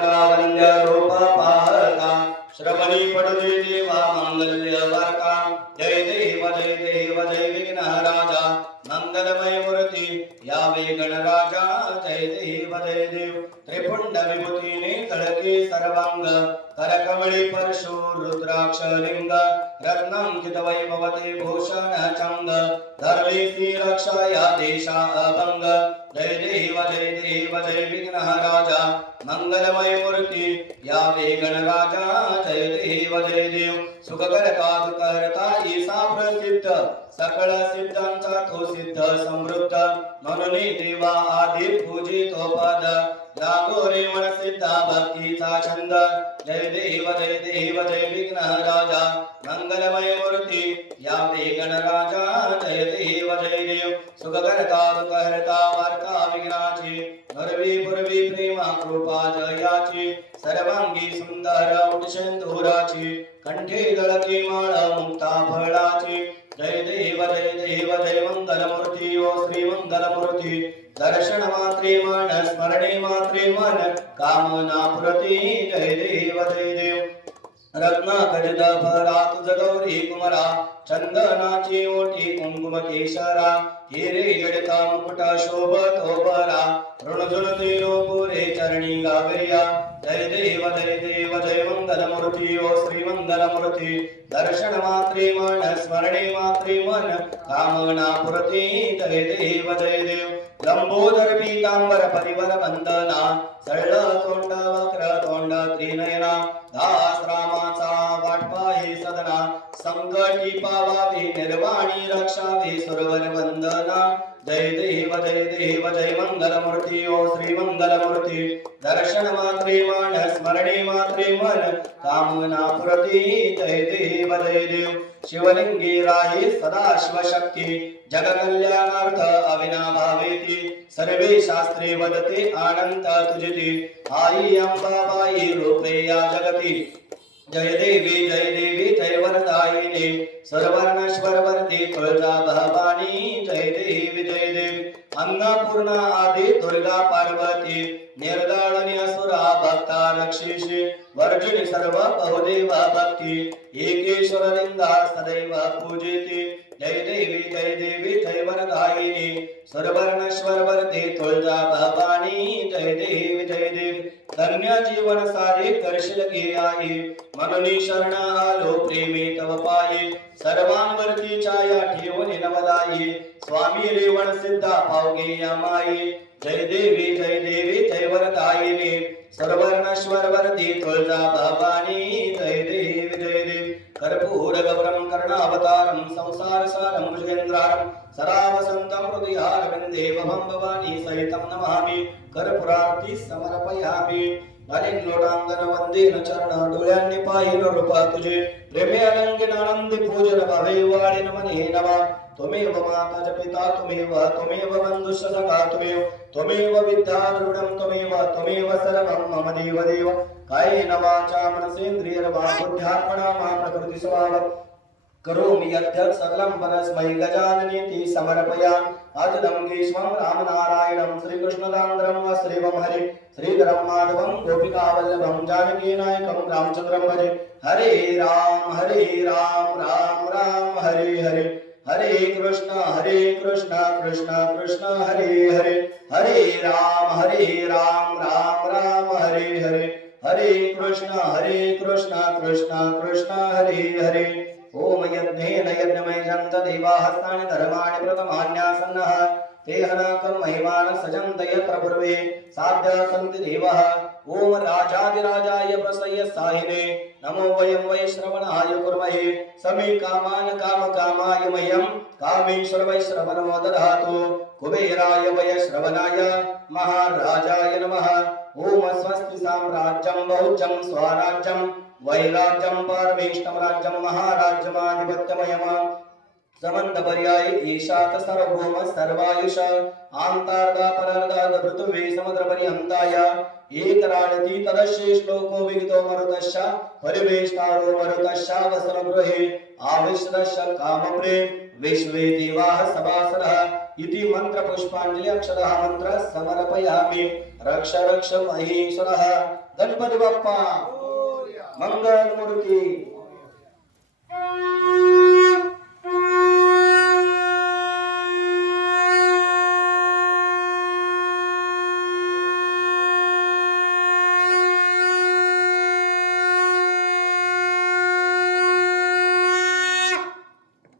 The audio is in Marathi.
वंद्य रूप पाहता श्रवणी पडते देवा मंगल्य वार्ता जय देव जय विघ्न राजा मंगलमय मूर्ती यावे गणराजा जय देव त्रिपुंड विभूतीने तळके सर्वांग करकमळी परशु रुद्राक्ष लिंग रत्नांकित वैभवते भूषण चंग धरली श्री रक्षा या देशा अभंग जय देव जय विघ्न राजा मंगलमय मूर्ती यावे गणराजा जय देव सुखकरता करता ईसा प्रसिद्ध सकळ सिद्धांचा तो सिद्ध समृद्ध म्हणून देवा आधी पूजितो पद लागोरे मन सिद्धा भक्तीचा छंद जय देव जय विघ्न राजा मंगलमय मूर्ती यावे गणराजा जय देव सुखकरता करता वार्ता विघ्नाची नरवी पूर्वी प्रेमा कृपा जयाची सर्वांगी सुंदर उटशेंदुराची कंठे दळकी माळ मुक्ता फळाची जय देव जय मंगलमूर्ती ओ श्री मंगलमूर्ती दर्शन मात्रे मन स्मरणे मात्रे मन कामना पुरती जय देव रत्नाखचित फरा तुझ गौरी कुमरा चंदनाची ओटी कुंकुम केशरा हिरे जडिता मुकुट शोभतो बरा ऋणझुलती पुरे चरणी गागरिया जय देव जय मंगलमूर्ती ओ श्री मंगलमूर्ती दर्शन मात्रे मन स्मरणे मात्रे मन कामना पुरती जय देव लंबोदर पीतांबर परिवर वंदना सरळ तोंड वक्र तोंड त्रिनयना दास रामाचा वाटपाहे सदना संकटी पावावे निर्वाणी रक्षावे सुरवर वंदना जय देव जय मंगलमूर्ती ओ श्री मंगलमूर्ती दर्शन मात्रे मन स्मरणे मात्रे मन कामना पुरती जय देव शिवलिंगी राही सदा शिवशक्ती जगकल्याणार्थ अविनाभावेती सर्वे शास्त्रे वदते अनंत तुझती आई अंबाबाई रूपे या जगती जय देवी जय वरदायिनी सर्वर्णश्वर वरदे तुळजा भवानी जय देवी अन्नपूर्णा आदि दुर्गा पार्वती निर्दाळनी असुरा भक्ता रक्षिषे वर्जुनी सर्व बहुदेवा भक्ती एकेश्वर लिंगा सदैव पूजिती जय देवी जय वरदायिनी सर्वर्णश्वर वरदे तुळजा भवानी जय देवी धन्य जीवन सारे करशील घे आई मनोनी शरण आलो प्रेमी तव पायी सर्वांवरती छाया ठेवून नवदाई स्वामी रेवण सिद्धा पावगे या माई जय देवी जय वरदायिनी सर्वर्णश्वर वरदे तुळजा भवानी जय देवी कर्पूर गौरम कर्णावतारम संसार सारम भुजगेंद्रारम सदा वसंतम हृदयारविंदे वहं भवानी सहितं नमामि कर्पूरार्ति समर्पयामि घालीन लोटांगण वंदीन चरण डोळ्यांनी पाहिन रूप तुझे प्रेमे अलंकित आनंदी पूजन भावे वाळीन मने नवा त्वमेव माता च पिता त्वमेव बंधुश्च सखा त्वमेव विद्यारूढं त्वमेव सर्वं मम देव कायेन वाचा मनसेन्द्रियर्वा बुद्ध्यात्मना मा प्रकृति स्वभाव करोमि यद्यत् सकलं परस्मै गजाननेति समर्पयामि अजडंगेश्वं रामनारायणं श्रीकृष्णदान्द्रं श्रीवं हरे श्रीधरं माधवं गोपिकावल्लभं जानकीनायकं रामचन्द्रं भजे हरे राम राम राम हरे हरे हरे कृष्ण कृष्ण कृष्ण हरे हरे हरे राम राम हरे हरे हरे कृष्ण कृष्ण हरे हरे ओम यज्ञेन यज्ञमयजन्त देवाहस्तानि धर्माणि प्रथमान्यासन्नः ते हनकं महिमान सजन्त यत्र पूर्वे साध्या सन्ति देवः ओम राजाधिराजाय प्रसय्य साहिने नमो वयं वै श्रवणाय कुर्महे समे कामान कामकामाय मह्यं कामेश्वर वै श्रवणो ददातु कुबेराय वै श्रवणाय महाराजाय नमः ओम स्वस्ति साम्राज्यं बहुज्यं स्वराज्यं वैराज्यं परमेष्टं राज्यं महाराज्यमाधिपत्यमयम् समंत पर्याय ईशात सर्वभौम सर्वायुष आंतार्दा परार्दा पृथ्वी समुद्र पर्यंताय एकराणती तदश्ये श्लोको विदितो मरुतश्च परिवेष्टारो मरुतश्च वस्त्रगृहे आविष्टश्च कामप्रेम विश्वे देवाः सभासदः इति मंत्र पुष्पांजलि अक्षरः मंत्र समर्पयामि रक्ष रक्ष महेश्वरः गणपती बाप्पा मंगल मूर्ती